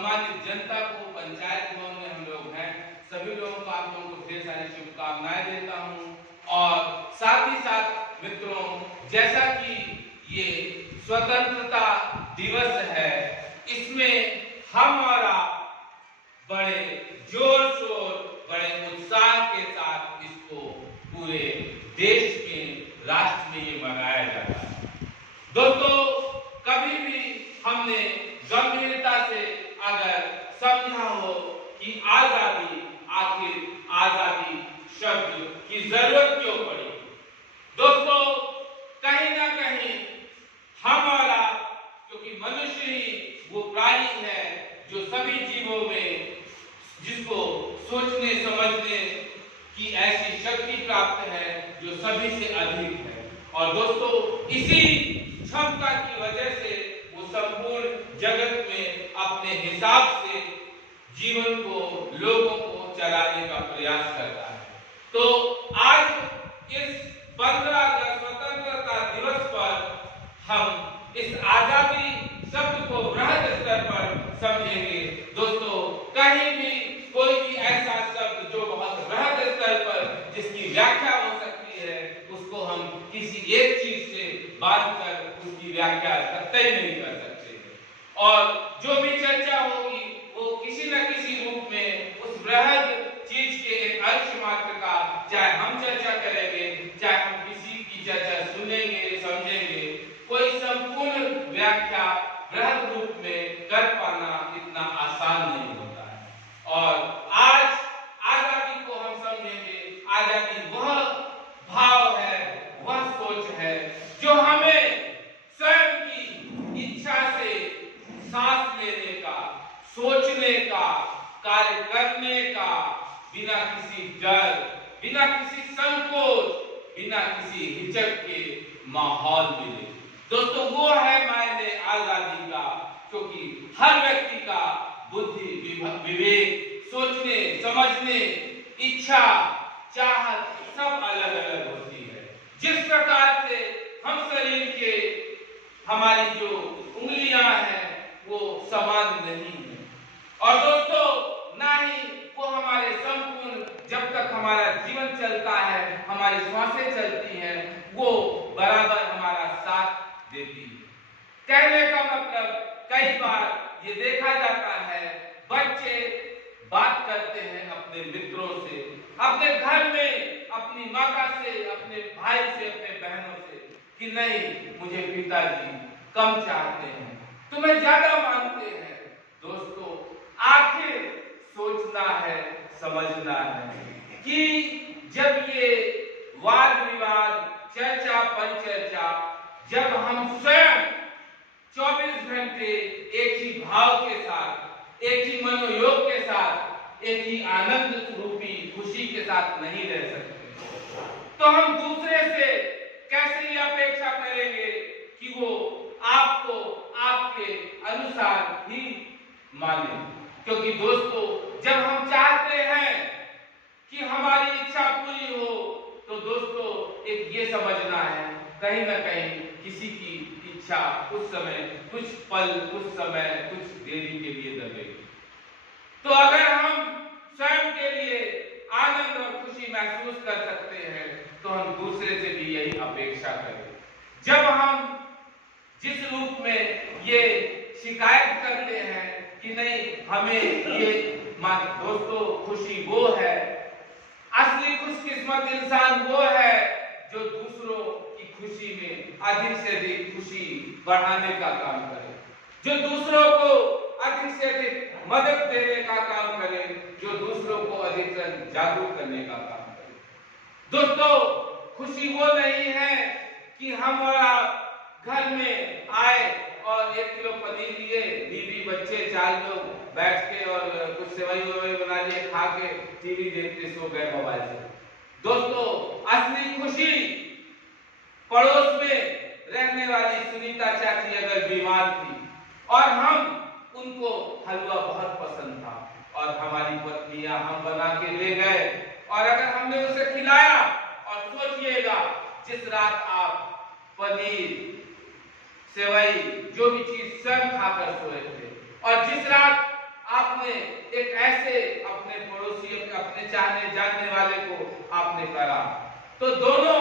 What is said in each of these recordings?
सम्मानित जनता को, पंचायत भवन में हम लोग हैं, सभी लोगों को, आप लोगों को ढेर सारी शुभकामनाएं देता हूं। और साथ ही साथ मित्रों, जैसा कि ये स्वतंत्रता दिवस है, इसमें हमारा बड़े जोर शोर, बड़े उत्साह के साथ इसको पूरे देश में, राष्ट्र में ये मनाया जाता है। दोस्तों, कभी भी हमने गंभीरता से अगर समझा हो कि आजादी, आखिर आजादी शब्द की जरूरत क्यों पड़ी, दोस्तों कहीं ना कहीं हमारा, क्योंकि मनुष्य ही वो प्राणी है जो सभी जीवों में, जिसको सोचने समझने की ऐसी शक्ति प्राप्त है जो सभी से अधिक है। और दोस्तों इसी क्षमता की वजह से वो संपूर्ण जगत में अपने हिसाब से जीवन को, लोगों को चलाने का प्रयास करता है। तो आज इस 15 अगस्त स्वतंत्रता दिवस पर हम इस आजादी शब्द को बृहद स्तर पर समझेंगे। दोस्तों, कहीं भी कोई भी ऐसा शब्द जो बहुत बृहद स्तर पर जिसकी व्याख्या हो सकती है, उसको हम किसी एक चीज से बांधकर उसकी व्याख्या कतई नहीं कर सकते। और जो भी चर्चा होगी वो किसी न किसी रूप में उस बृहद चीज के एक अंश मात्र का, चाहे हम चर्चा करेंगे, चाहे हम किसी की चर्चा सुनेंगे, समझेंगे, कोई संपूर्ण व्याख्या बृहद रूप में कर पाना इतना आसान नहीं होता है। और आज आजादी को हम समझेंगे, आजादी वह भाव है, वह सोच है जो हमें स्वयं की इच्छा से सांस लेने का, सोचने का, कार्य करने का, बिना किसी डर, बिना किसी संकोच, बिना किसी हिचक के माहौल मिले। दोस्तों, वो है मायने आजादी का, क्योंकि हर व्यक्ति का बुद्धि, विवेक, सोचने समझने, इच्छा, चाहत सब अलग अलग होती है। जिस प्रकार से हम शरीर के, हमारी जो उंगलियां हैं वो समान नहीं है, और दोस्तों ना ही वो हमारे संपूर्ण, जब तक हमारा जीवन चलता है, हमारी श्वासें चलती हैं, वो बराबर हमारा साथ देती है। कहने का मतलब, कई बार ये देखा जाता है, बच्चे बात करते हैं अपने मित्रों से, अपने घर में अपनी माता से, अपने भाई से, अपने बहनों से, कि नहीं मुझे पिताजी कम चाहते हैं, तुम्हें ज्यादा मानते हैं। दोस्तों, आखिर सोचना है, समझना है कि जब ये वाद विवाद, चर्चा परिचर्चा, जब हम स्वयं 24 घंटे एक ही भाव के साथ, एक ही मनोयोग के साथ, एक ही आनंद रूपी खुशी के साथ नहीं रह सकते, तो हम दूसरे से कैसे ये अपेक्षा करेंगे कि वो आपको आपके अनुसार ही माने। क्योंकि दोस्तों, जब हम चाहते हैं कि हमारी इच्छा पूरी हो, तो दोस्तों एक ये समझना है, कहीं ना कहीं किसी की इच्छा कुछ समय, कुछ पल, कुछ समय, कुछ देरी के लिए दबेगी। तो अगर हम स्वयं के लिए आनंद और खुशी महसूस कर सकते हैं, तो हम दूसरे से भी यही अपेक्षा करें। जब हम जिस रूप में ये शिकायत करते हैं कि नहीं हमें ये, दोस्तों खुशी वो है, असली खुशकिस्मत इंसान वो है जो दूसरों की खुशी में अधिक से अधिक खुशी बढ़ाने का काम करे, जो दूसरों को अधिक से अधिक मदद देने का काम करे, जो दूसरों को अधिक जागरूक करने का काम करे। दोस्तों, खुशी वो नहीं है कि हमारा घर में आए और 1 किलो पनीर लिए, बीवी बच्चे 4 लोग बैठ के और कुछ सेवई वेवई बना लिए, खा के टीवी देखते सो गए मोबाइल से। दोस्तों, असली खुशी पड़ोस में रहने वाली सुनीता चाची अगर बीमार थी और हम उनको हलवा बहुत पसंद था और हमारी पत्नियां हम बना के ले गए, और अगर हमने उसे खिलाया, और सोचिएगा जिस रात आप पनीर, सेवई, जो भी चीज स्वयं खाकर सोए थे, और जिस रात आपने एक ऐसे अपने पड़ोसी, अपने चाहने जानने वाले को आपने करा, तो दोनों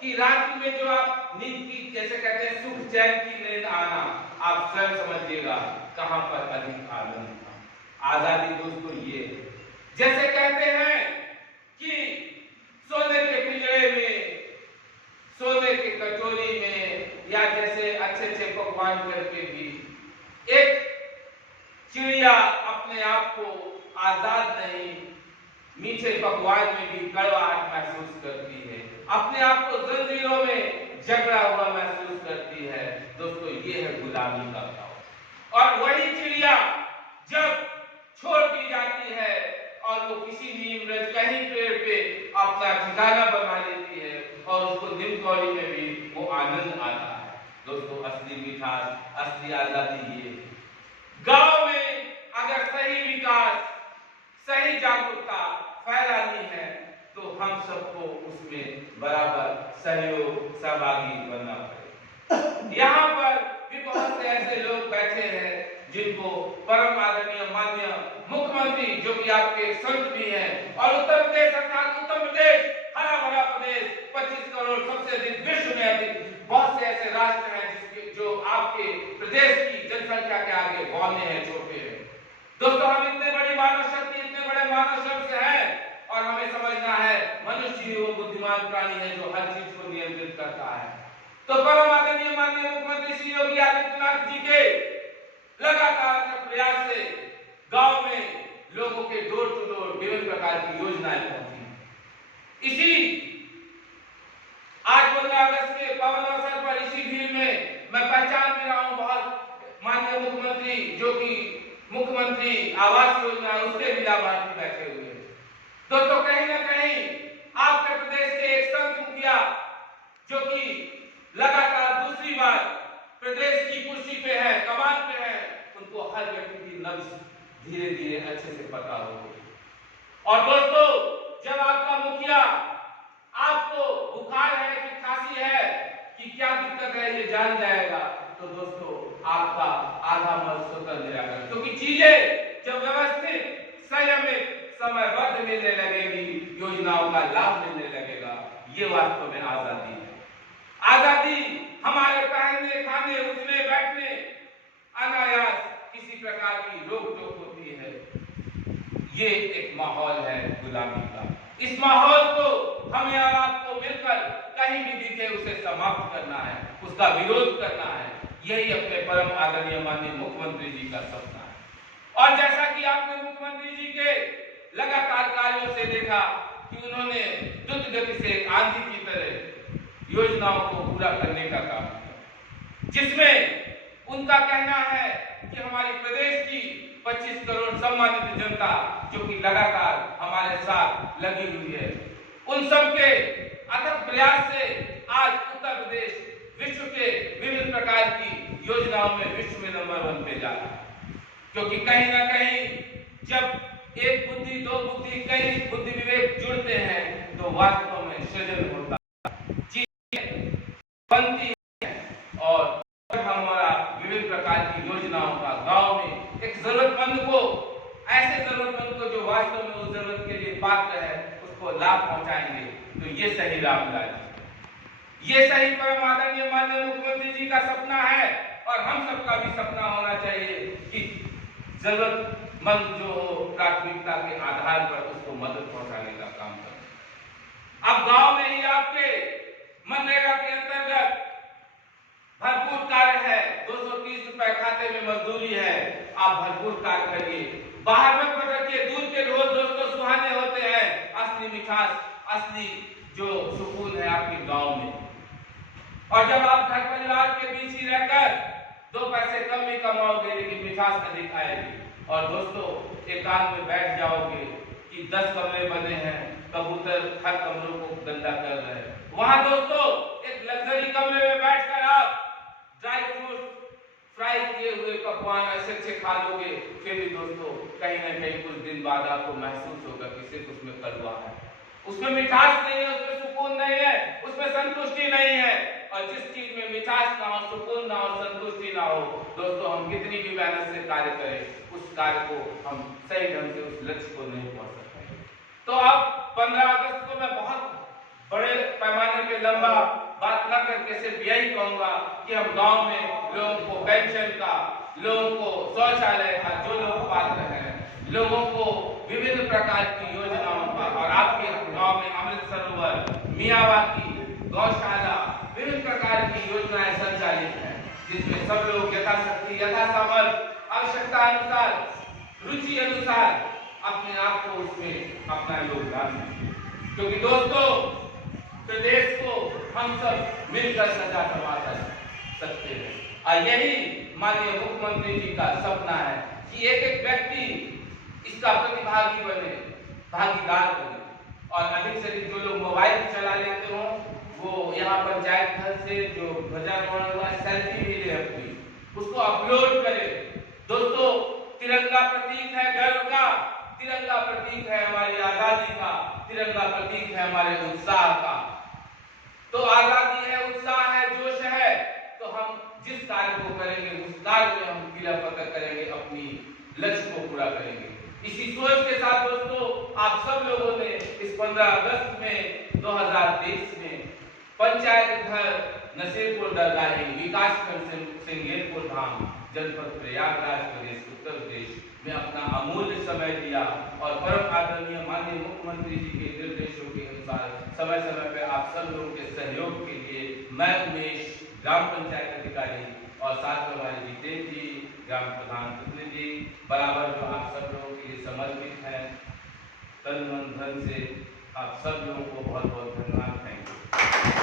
की रात में जो आप नींद की, जैसे कहते हैं सुख चैन की नींद आना, आप स्वयं समझिएगा कहां पर अधिक आनंद था। आजादी दोस्तों ये जैसे कहते हैं कि सोने के पिंजरे में, सोने के कटोरी में, या जैसे अच्छे अच्छे पकवान करके भी एक चिड़िया अपने आप को आजाद नहीं, मीठे पकवान में भी कड़वाहट महसूस करती है, अपने आप को जंजीरों में जकड़ा हुआ महसूस करती है। दोस्तों ये है गुलामी का भाव। और वही चिड़िया जब छोड़ दी जाती है और वो किसी नीम रज कहीं पेड़ पे अपना ठिकाना बना लेती है और उसको नीम कौड़ी में भी वो आनंद आता है। दोस्तों असली मिठास, असली आजादी ये। गांव में अगर सही विकास, सही जागरूकता फैलानी है तो हम सबको उसमें बराबर सहयोग, सहभागी बनना पड़ेगा। यहाँ पर भी बहुत से ऐसे लोग बैठे हैं जिनको परम आदरणीय माननीय मुख्यमंत्री, जो कि आपके संत भी हैं, और उत्तर प्रदेश अर्थात उत्तर प्रदेश हरा भरा प्रदेश, 25 करोड़ सबसे अधिक, विश्व में अधिक बहुत से ऐसे राष्ट्र हैं जिसके जो आपके प्रदेश की जनसंख्या के आगे बौने हैं, छोटे हैं। दोस्तों हम इतने बड़ी मानव शक्ति, इतने बड़े मानव शक्ति से हैं, और हमें समझना है मनुष्य ही वो बुद्धिमान प्राणी है जो हर चीज को नियंत्रित करता है। तो परम आदरणीय माननीय मुख्यमंत्री श्री योगी आदित्यनाथ जी के लगातार प्रयास से गांव में लोगों के डोर टू डोर विभिन्न प्रकार की योजनाएं पहुंची। इसी आज 15 अगस्त के पावन अवसर पर इसी भीड़ में मैं पहचान भी रहा हूं बहुत माननीय मुख्यमंत्री, जो कि मुख्यमंत्री आवास योजना उसके भी लाभार्थी बैठे हुए हैं। दोस्तों कहीं ना कहीं आपके प्रदेश के एक संत मुखिया, जो कि लगातार दूसरी बार प्रदेश की कुर्सी पे है, कमान पे है, उनको हर व्यक्ति की नब्ज धीरे धीरे अच्छे से पता होगी। और दोस्तों जब आपका मुखिया आपको बुखार है कि खांसी है कि क्या दिक्कत है ये जान जाएगा, तो दोस्तों आपका आधा मत स्वतः निराकरण, क्योंकि चीजें जब व्यवस्थित, संयमित, समयबद्ध मिलने लगेगी, योजनाओं का लाभ मिलने लगेगा, ये वास्तव में आजादी है। आजादी हमारे पहनने, खाने, उठने, बैठने, अनायास किसी प्रकार की रोक टोक होती है। ये एक माहौल है गुलामी का। इस माहौल को हमें और आपको मिलकर कहीं भी दिखे उसे समाप्त करना है, उसका विरोध करना है। यही अपने परम आदरणीय माननीय मुख्यमंत्री जी का सपना है। और जैसा कि आपने मुख्यमंत्री जी के लगातार कार्यों से देखा कि उन्होंने द्रुत गति से आंधी की तरह योजनाओं को पूरा करने का काम किया, जिसमें उनका कहना है कि हमारे प्रदेश की 25 करोड़ सम्मानित जनता जो कि लगातार हमारे साथ लगी हुई है, उन सब के अथक प्रयास से आज उत्तर प्रदेश विश्व के विभिन्न प्रकार की योजनाओं में विश्व में नंबर 1 पे जा रहा है। क्योंकि कहीं ना कहीं जब एक बुद्धि, दो बुद्धि, कई बुद्धि विवेक जुड़ते हैं तो वास्तव में सृजन होता है, चीजें बनती है। और हमारा विभिन्न प्रकार की योजनाओं का गांव में एक जरूरतमंद को, ऐसे जरूरतमंद को जो वास्तव में उस जरूरत के लिए पात्र है, उसको लाभ पहुंचाएंगे, तो ये सही रामलाल जी, ये सही परम आदरणीय माननीय मुख्यमंत्री जी का सपना है। और हम सबका भी सपना होना चाहिए कि जरूरतमंद जो हो, प्राथमिकता के आधार पर उसको मदद पहुंचाने का काम करें। अब गांव में ही आपके मनरेगा के अंतर्गत भरपूर कार्य है, 230 रुपए खाते में मजदूरी है, आप भरपूर कार्य करिए, बाहर मत भटकिए। दूर के रोज दोस्तों सुहाने होते हैं, असली मिठास, असली जो सुकून है आपके गांव में। और जब आप घर परिवार के बीच ही रहकर 2 पैसे कम ही कमाओगे लेकिन मिठास अधिक आएगी। और दोस्तों एकांत में बैठ जाओगे कि 10 कमरे बने हैं, कबूतर हर कमरों को गंदा कर रहे हैं, वहां दोस्तों एक लग्जरी कमरे में बैठकर आप ड्राई फ्रूट, फ्राई किए हुए पकवान ऐसे अच्छे खा लोगे, फिर भी दोस्तों कहीं ना कहीं कुछ दिन बाद आपको महसूस होगा कि सिर्फ उसमें कड़वा है, उसमें मिठास नहीं है, उसमें सुकून नहीं है, उसमें संतुष्टि नहीं है। और जिस चीज में मिठास ना हो, सुकून ना हो, संतुष्टि ना हो, दोस्तों हम कितनी भी मेहनत से कार्य करें उस कार्य को हम सही ढंग से उस लक्ष्य को नहीं पहुंच सकते। तो अब 15 अगस्त को मैं बहुत बड़े पैमाने पे लंबा बात न करके सिर्फ यही कहूंगा कि हम गांव में लोगों को पेंशन का, लोगों को शौचालय का, जो लोग पात्र हैं, लोगों को विभिन्न प्रकार की योजनाओं का, और आपके गांव में अमृत सरोवर, मियावाकी, गौशाला, विभिन्न प्रकार की योजनाएं संचालित हैं, जिसमें सब लोग यथाशक्ति, यथासामर्थ्य, आवश्यकता अनुसार, रुचि अनुसार अपने आप को उसमें अपना योगदान दें। क्योंकि दोस्तों प्रदेश को हम सब मिलकर सजा करवा सकते हैं, और यही माननीय मुख्यमंत्री जी का सपना है कि एक एक व्यक्ति इसका प्रतिभागी बने, भागीदार बने, और अधिक से अधिक जो लोग मोबाइल चला लेते हो वो यहाँ पंचायत घर से जो ध्वजारोहण हुआ सेल्फी भी ले अपनी, उसको अपलोड करे। दोस्तों तिरंगा प्रतीक है गर्व का, तिरंगा प्रतीक है हमारी आजादी का, तिरंगा प्रतीक है हमारे उत्साह का। तो आजादी है, उत्साह है, जोश है, तो हम जिस कार्य को करेंगे उस कार्य में हम पीला पकड़ करेंगे, अपनी लक्ष्य को पूरा करेंगे। इसी सोच के साथ दोस्तों आप सब लोगों ने इस 15 अगस्त में 2023 में पंचायत घर नसीरपुर दरगाही, विकासखंड सिंगेरपुर धाम, जनपद प्रयागराज, प्रदेश उत्तर प्रदेश में अपना अमूल्य समय दिया, और परम आदरणीय माननीय मुख्यमंत्री जी के निर्देशों के अनुसार समय समय पर आप सब लोगों के सहयोग के लिए मैं उमेश, ग्राम पंचायत अधिकारी, और साथ में हमारे जितेंद्र जी, ग्राम प्रधान प्रतिनिधि, बराबर जो आप सब लोगों के लिए समर्पित हैं, तन मन धन से आप सब लोगों को बहुत बहुत धन्यवाद। Thank you.